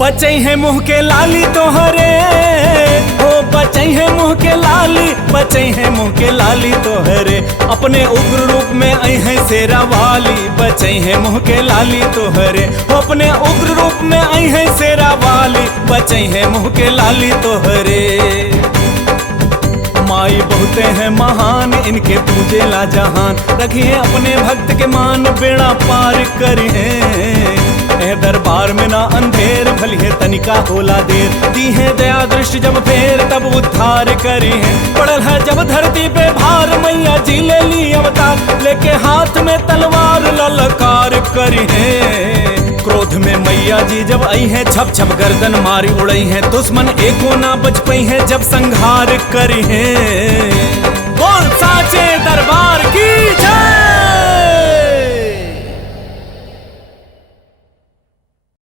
बचई है मुँह के लाली तोहरे, हो बचई है मुँह के लाली, बचई है मुँह के लाली तोहरे। अपने उग्र रूप में आई है शेरा वाली, बचई है मुँह के लाली तोहरे। अपने उग्र रूप में आई है शेरा वाली, बचई है मुँह के लाली तोहरे। माई बहुते हैं महान, इनके पूजे ला जहान। रखिए अपने भक्त के मान, बेड़ा पार करिए। दरबार में ना अंधेर, भली है तनिका होला देर। दी है दया दृष्टि जब फेर, तब उद्धार करी है। पड़ल है जब धरती पे भार, मैया जी ले ली अवतार। लेके हाथ में तलवार ललकार करी है। क्रोध में मैया जी जब आई है, छप छप गर्दन मारी उड़ई है। दुश्मन एको ना बच पई है, जब संहार करी है।